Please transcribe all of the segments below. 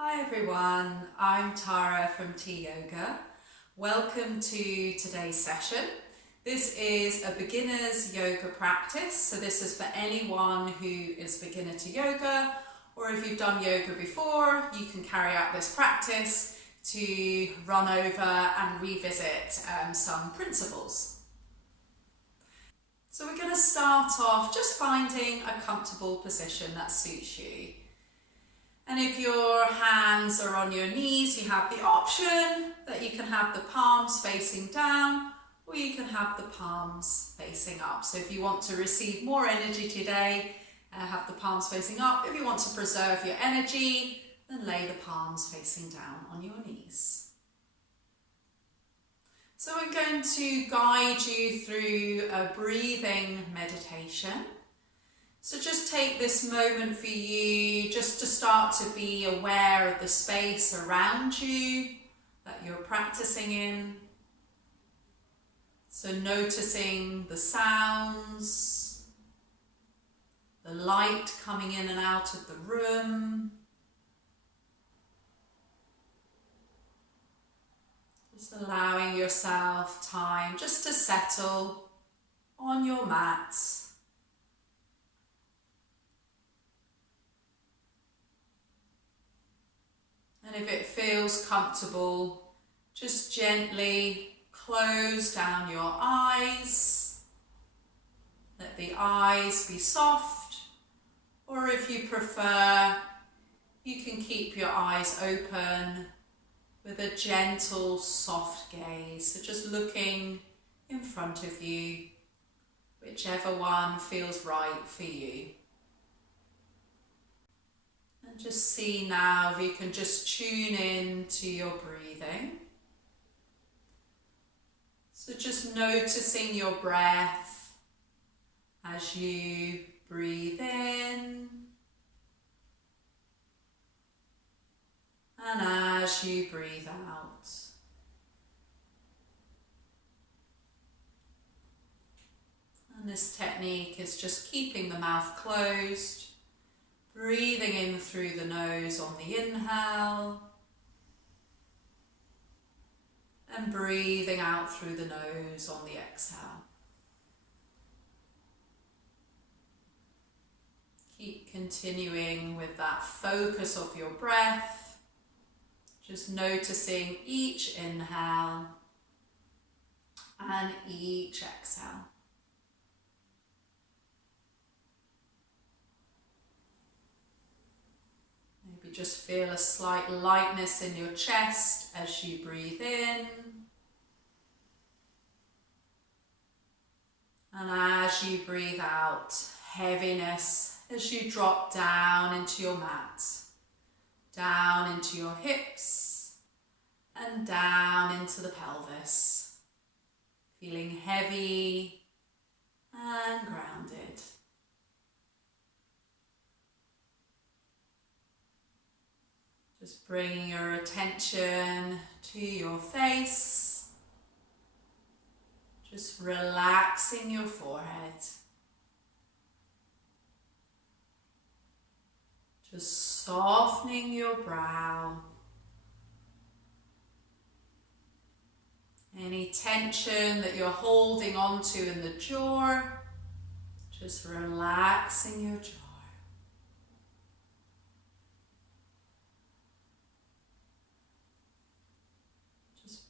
Hi everyone, I'm Tara from Tea Yoga. Welcome to today's session. This is a beginner's yoga practice, so this is for anyone who is beginner to yoga, or if you've done yoga before, you can carry out this practice to run over and revisit some principles. So we're going to start off just finding a comfortable position that suits you. And if your hands are on your knees, you have the option that you can have the palms facing down, or you can have the palms facing up. So if you want to receive more energy today, have the palms facing up. If you want to preserve your energy, then lay the palms facing down on your knees. So we're going to guide you through a breathing meditation. So just take this moment for you just to start to be aware of the space around you that you're practicing in. So noticing the sounds, the light coming in and out of the room. Just allowing yourself time just to settle on your mat. And if it feels comfortable, just gently close down your eyes. Let the eyes be soft, or if you prefer, you can keep your eyes open with a gentle, soft gaze. So just looking in front of you, whichever one feels right for you. And just see now if you can just tune in to your breathing. So just noticing your breath as you breathe in and as you breathe out. And this technique is just keeping the mouth closed. Breathing in through the nose on the inhale and breathing out through the nose on the exhale. Keep continuing with that focus of your breath, just noticing each inhale and each exhale. Maybe just feel a slight lightness in your chest as you breathe in. And as you breathe out, heaviness as you drop down into your mat, down into your hips and down into the pelvis, feeling heavy and grounded. Just bringing your attention to your face, just relaxing your forehead, just softening your brow. Any tension that you're holding onto in the jaw, just relaxing your jaw.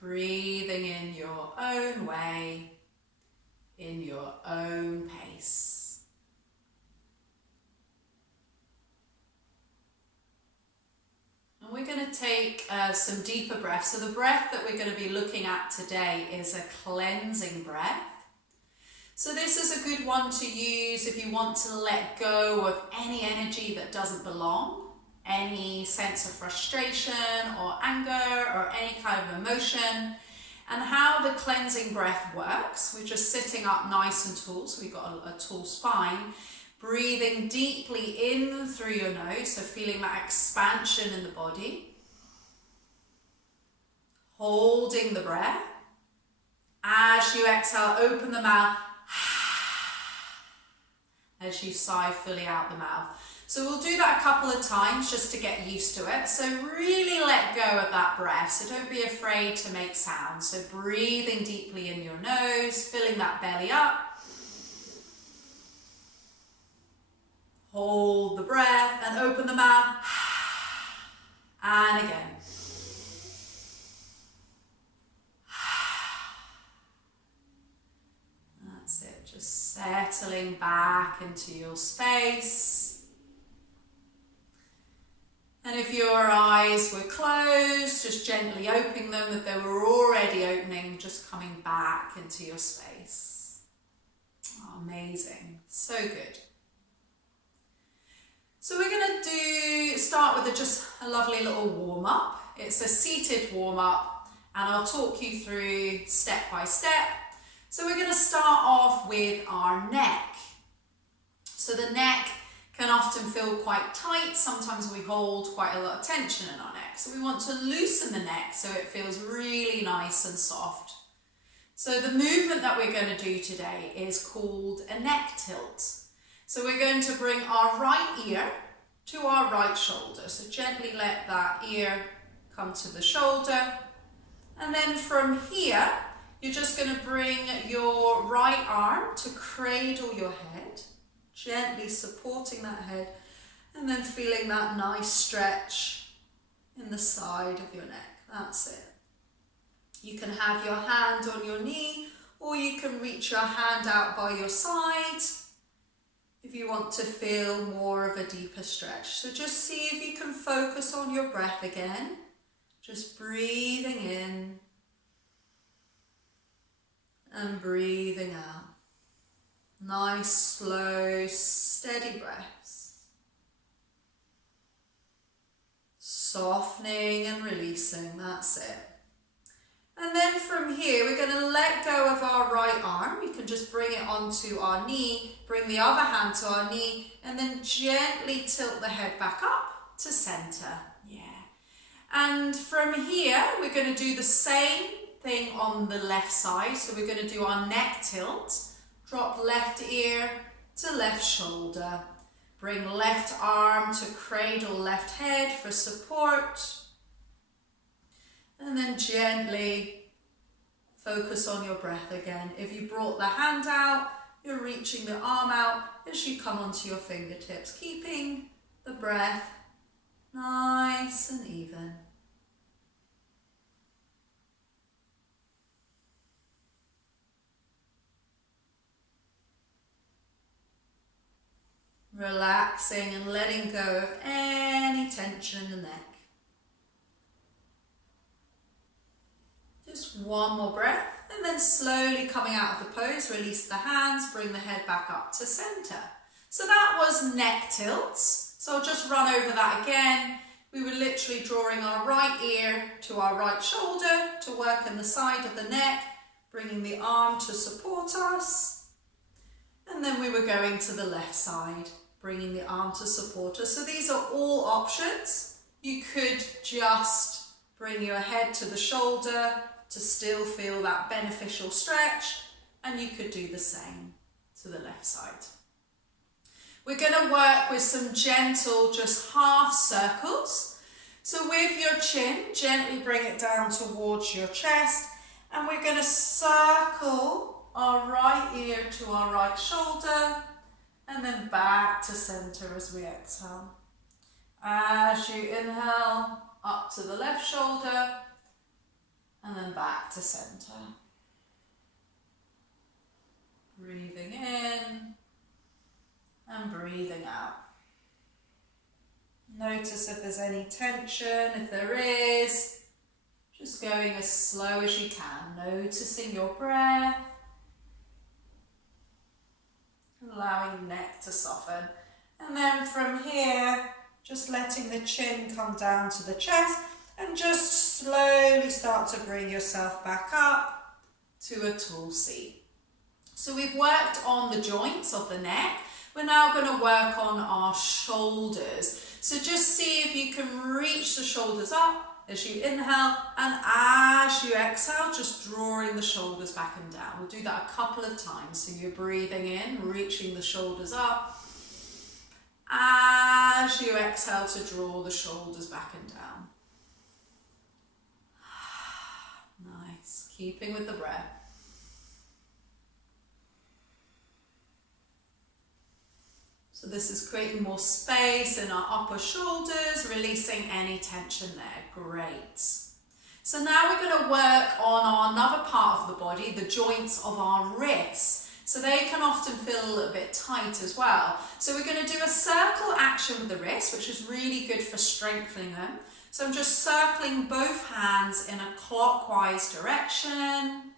Breathing in your own way, in your own pace. And we're going to take some deeper breaths. So the breath that we're going to be looking at today is a cleansing breath. So this is a good one to use if you want to let go of any energy that doesn't belong. Any sense of frustration or anger or any kind of emotion. And how the cleansing breath works, we're just sitting up nice and tall, so we've got a tall spine, breathing deeply in through your nose, so feeling that expansion in the body, holding the breath. As you exhale, open the mouth as you sigh fully out the mouth. So we'll do that a couple of times just to get used to it. So really let go of that breath. So don't be afraid to make sounds. So breathing deeply in your nose, filling that belly up. Hold the breath and open the mouth. And again. That's it. Just settling back into your space. And if your eyes were closed, just gently opening them. If they were already opening, just coming back into your space. Oh, amazing. So good. So we're going to start with just a lovely little warm-up. It's a seated warm-up, and I'll talk you through step by step. So we're going to start off with our neck. So the neck can often feel quite tight. Sometimes we hold quite a lot of tension in our neck. So we want to loosen the neck so it feels really nice and soft. So the movement that we're going to do today is called a neck tilt. So we're going to bring our right ear to our right shoulder. So gently let that ear come to the shoulder. And then from here, you're just going to bring your right arm to cradle your head. Gently supporting that head and then feeling that nice stretch in the side of your neck. That's it. You can have your hand on your knee, or you can reach your hand out by your side if you want to feel more of a deeper stretch. So just see if you can focus on your breath again. Just breathing in and breathing out. Nice, slow, steady breaths. Softening and releasing, that's it. And then from here, we're going to let go of our right arm. We can just bring it onto our knee, bring the other hand to our knee, and then gently tilt the head back up to center. Yeah. And from here, we're going to do the same thing on the left side. So we're going to do our neck tilt. Drop left ear to left shoulder. Bring left arm to cradle left head for support. And then gently focus on your breath again. If you brought the hand out, you're reaching the arm out as you come onto your fingertips, keeping the breath nice and even. Relaxing and letting go of any tension in the neck. Just one more breath, and then slowly coming out of the pose, release the hands, bring the head back up to center. So that was neck tilts. So I'll just run over that again. We were literally drawing our right ear to our right shoulder to work in the side of the neck, bringing the arm to support us. And then we were going to the left side, bringing the arm to support us. So these are all options. You could just bring your head to the shoulder to still feel that beneficial stretch, and you could do the same to the left side. We're going to work with some gentle, just half circles. So with your chin, gently bring it down towards your chest, and we're going to circle our right ear to our right shoulder, and then back to center as we exhale. As you inhale, up to the left shoulder, and then back to center. Breathing in and breathing out. Notice if there's any tension. If there is, just going as slow as you can, noticing your breath. Allowing the neck to soften. And then from here, just letting the chin come down to the chest and just slowly start to bring yourself back up to a tall seat. So we've worked on the joints of the neck. We're now going to work on our shoulders. So just see if you can reach the shoulders up as you inhale, and as you exhale, just drawing the shoulders back and down. We'll do that a couple of times. So you're breathing in, reaching the shoulders up. As you exhale to draw the shoulders back and down. Nice. Keeping with the breath. So this is creating more space in our upper shoulders, releasing any tension there. Great. So now we're going to work on another part of the body, the joints of our wrists. So they can often feel a little bit tight as well. So we're going to do a circle action with the wrist, which is really good for strengthening them. So I'm just circling both hands in a clockwise direction.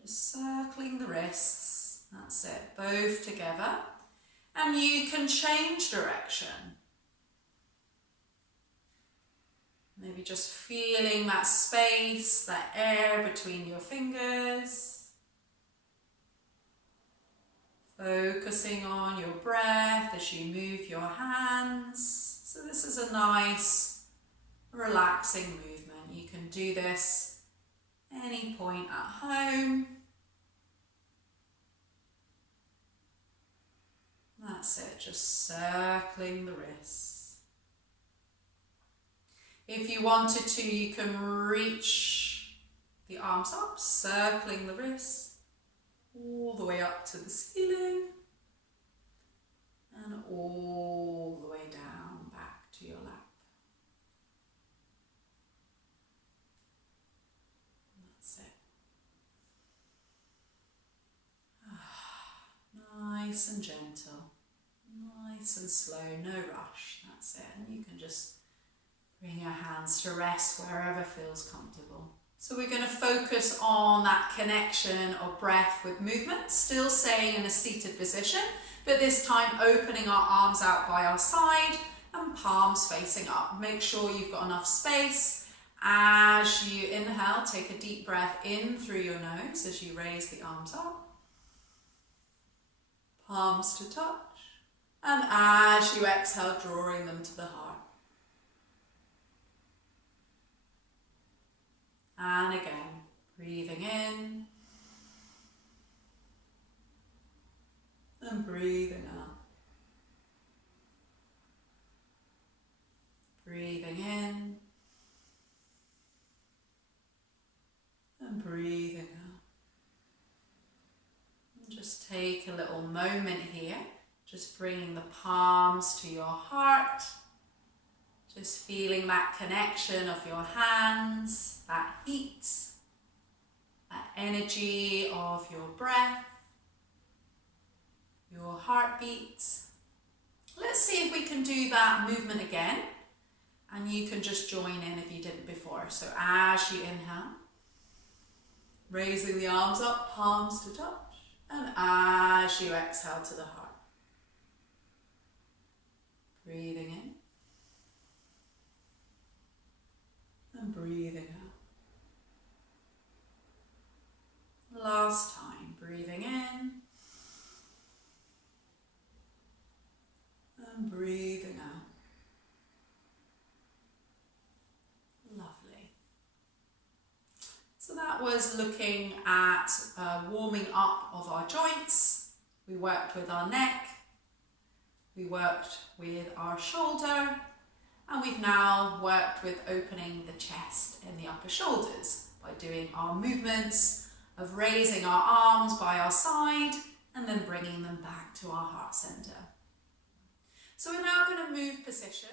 Just circling the wrists. That's it, both together. And you can change direction. Maybe just feeling that space, that air between your fingers. Focusing on your breath as you move your hands. So this is a nice, relaxing movement. You can do this any point at home. That's it, just circling the wrists. If you wanted to, you can reach the arms up, circling the wrists, all the way up to the ceiling, and all the way down back to your lap. That's it. Nice and gentle, nice and slow, no rush, that's it. And you can just bring your hands to rest wherever feels comfortable. So we're going to focus on that connection of breath with movement, still staying in a seated position, but this time opening our arms out by our side and palms facing up. Make sure you've got enough space. As you inhale, take a deep breath in through your nose as you raise the arms up. Palms to touch, and as you exhale, drawing them to the heart. And again, breathing in and breathing out. Breathing in and breathing out. Just take a little moment here, just bringing the palms to your heart, just feeling that connection of your hands, that heat, that energy of your breath, your heartbeat. Let's see if we can do that movement again, and you can just join in if you didn't before. So as you inhale, raising the arms up, palms to touch. And as you exhale to the heart, breathing in and breathing out. Last time, breathing in and breathing out. Lovely. So that was looking at warming up of our joints. We worked with our neck, we worked with our shoulder, and we've now worked with opening the chest and the upper shoulders by doing our movements of raising our arms by our side and then bringing them back to our heart center. So we're now going to move position.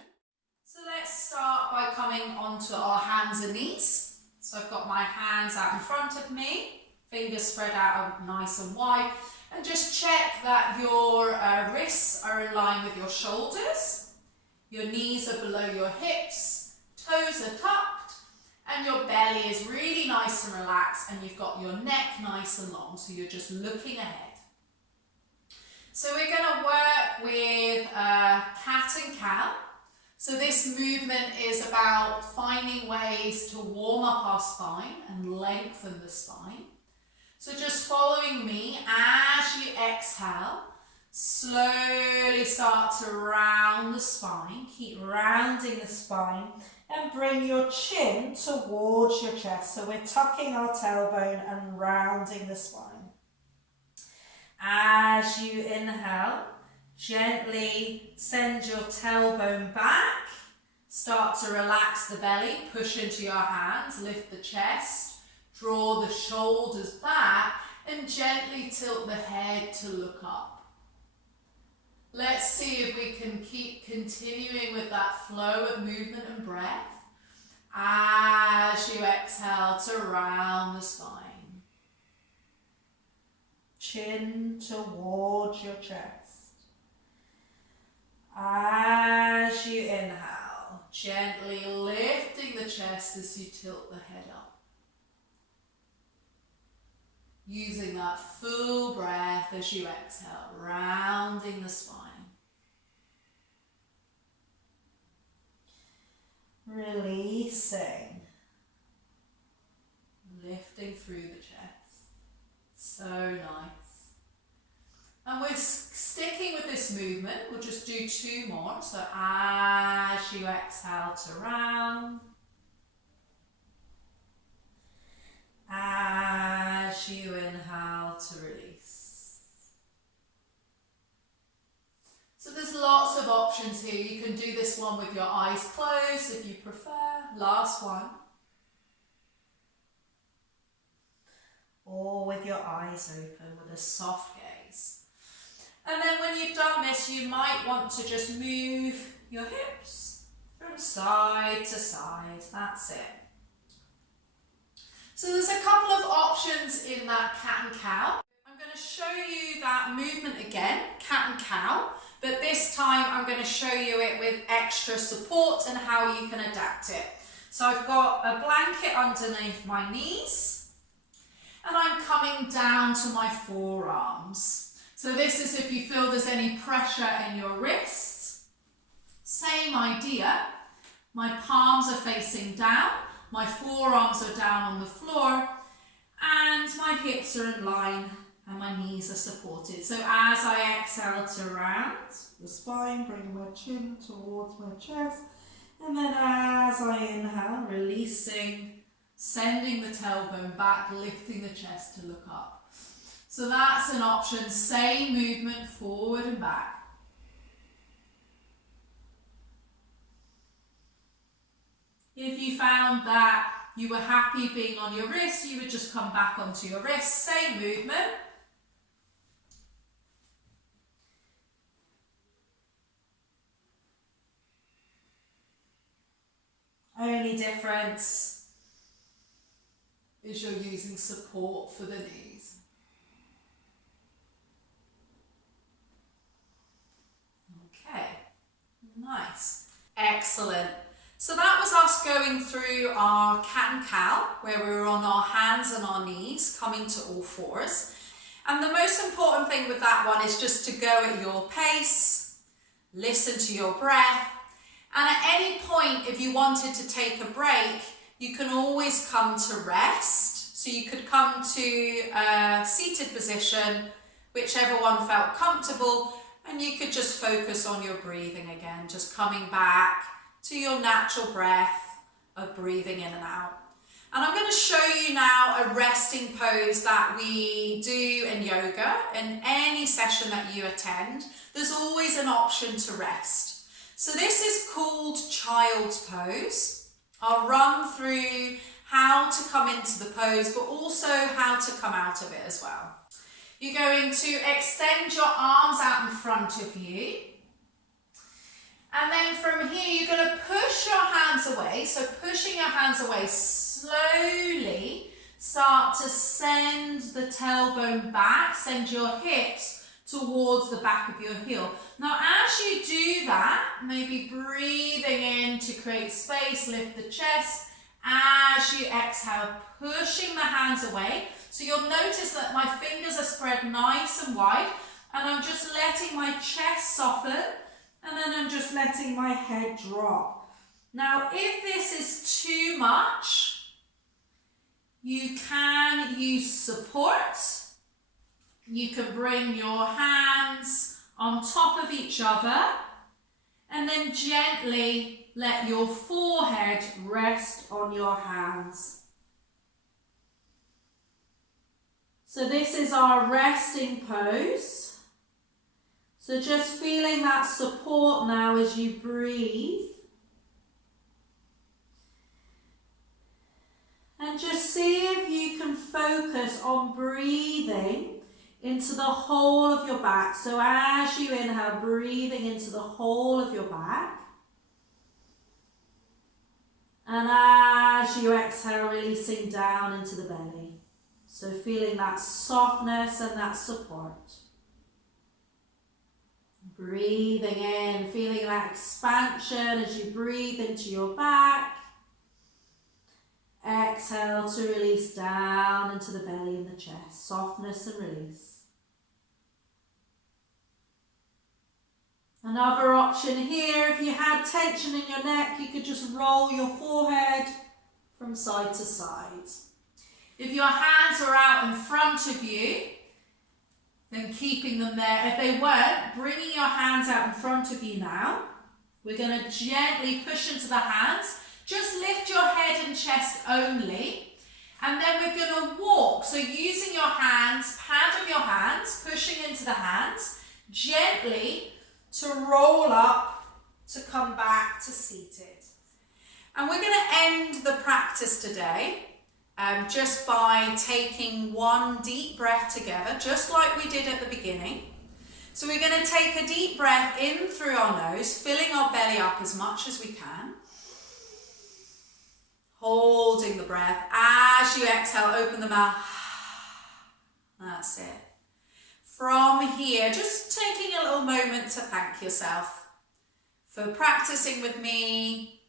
So let's start by coming onto our hands and knees. So I've got my hands out in front of me, fingers spread out nice and wide, and just check that your wrists are in line with your shoulders, your knees are below your hips, toes are tucked, and your belly is really nice and relaxed, and you've got your neck nice and long, so you're just looking ahead. So we're going to work with cat and cow. So this movement is about finding ways to warm up our spine and lengthen the spine. So just following me as you exhale, slowly start to round the spine. Keep rounding the spine and bring your chin towards your chest. So we're tucking our tailbone and rounding the spine. As you inhale, gently send your tailbone back. Start to relax the belly, push into your hands, lift the chest, draw the shoulders back, and gently tilt the head to look up. Let's see if we can keep continuing with that flow of movement and breath as you exhale to round the spine. Chin towards your chest. As you inhale, gently lifting the chest as you tilt the head up. Using that full breath as you exhale, rounding the spine. Releasing. Lifting through the chest. So nice. And we're sticking with this movement. We'll just do 2 more. So as you exhale to round. As you inhale to release. So there's lots of options here. You can do this one with your eyes closed if you prefer. Last one. Or with your eyes open with a soft gaze. And then when you've done this, you might want to just move your hips from side to side. That's it. So there's a couple of options in that cat and cow. I'm going to show you that movement again, cat and cow, but this time I'm going to show you it with extra support and how you can adapt it. So I've got a blanket underneath my knees. And I'm coming down to my forearms. So this is if you feel there's any pressure in your wrists. Same idea. My palms are facing down, my forearms are down on the floor, and my hips are in line and my knees are supported. So as I exhale to round the spine, bring my chin towards my chest, and then as I inhale, releasing, sending the tailbone back, lifting the chest to look up. So that's an option, same movement forward and back. If you found that you were happy being on your wrist, you would just come back onto your wrist, same movement. Only difference is you're using support for the knees. Okay, nice, excellent. So that was us going through our cat and cow, where we were on our hands and our knees, coming to all fours. And the most important thing with that one is just to go at your pace, listen to your breath, and at any point, if you wanted to take a break, you can always come to rest. So you could come to a seated position, whichever one felt comfortable, and you could just focus on your breathing again, just coming back to your natural breath of breathing in and out. And I'm going to show you now a resting pose that we do in yoga. In any session that you attend, there's always an option to rest. So this is called child's pose. I'll run through how to come into the pose, but also how to come out of it as well. You're going to extend your arms out in front of you. And then from here, you're going to push your hands away. So pushing your hands away, slowly start to send the tailbone back, send your hips towards the back of your heel. Now, as you do that, maybe breathing in to create space, lift the chest. As you exhale, pushing the hands away. So you'll notice that my fingers are spread nice and wide, and I'm just letting my chest soften, and then I'm just letting my head drop. Now, if this is too much, you can use support. You can bring your hands on top of each other, and then gently let your forehead rest on your hands. So this is our resting pose. So just feeling that support now as you breathe. And just see if you can focus on breathing into the whole of your back. So as you inhale, breathing into the whole of your back. And as you exhale, releasing down into the belly. So feeling that softness and that support. Breathing in, feeling that expansion as you breathe into your back. Exhale to release down into the belly and the chest. Softness and release. Another option here, if you had tension in your neck, you could just roll your forehead from side to side. If your hands are out in front of you, then keeping them there. If they weren't, bringing your hands out in front of you now. We're going to gently push into the hands. Just lift your head and chest only. And then we're going to walk. So using your hands, pad of your hands, pushing into the hands, gently to roll up, to come back to seated. And we're going to end the practice today just by taking one deep breath together, just like we did at the beginning. So we're going to take a deep breath in through our nose, filling our belly up as much as we can. Holding the breath. As you exhale, open the mouth. That's it. From here, just taking a little moment to thank yourself for practicing with me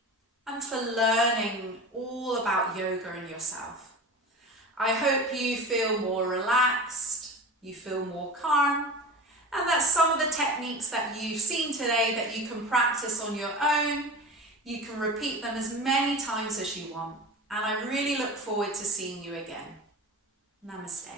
and for learning all about yoga and yourself. I hope you feel more relaxed, you feel more calm, and that some of the techniques that you've seen today that you can practice on your own, you can repeat them as many times as you want. And I really look forward to seeing you again. Namaste.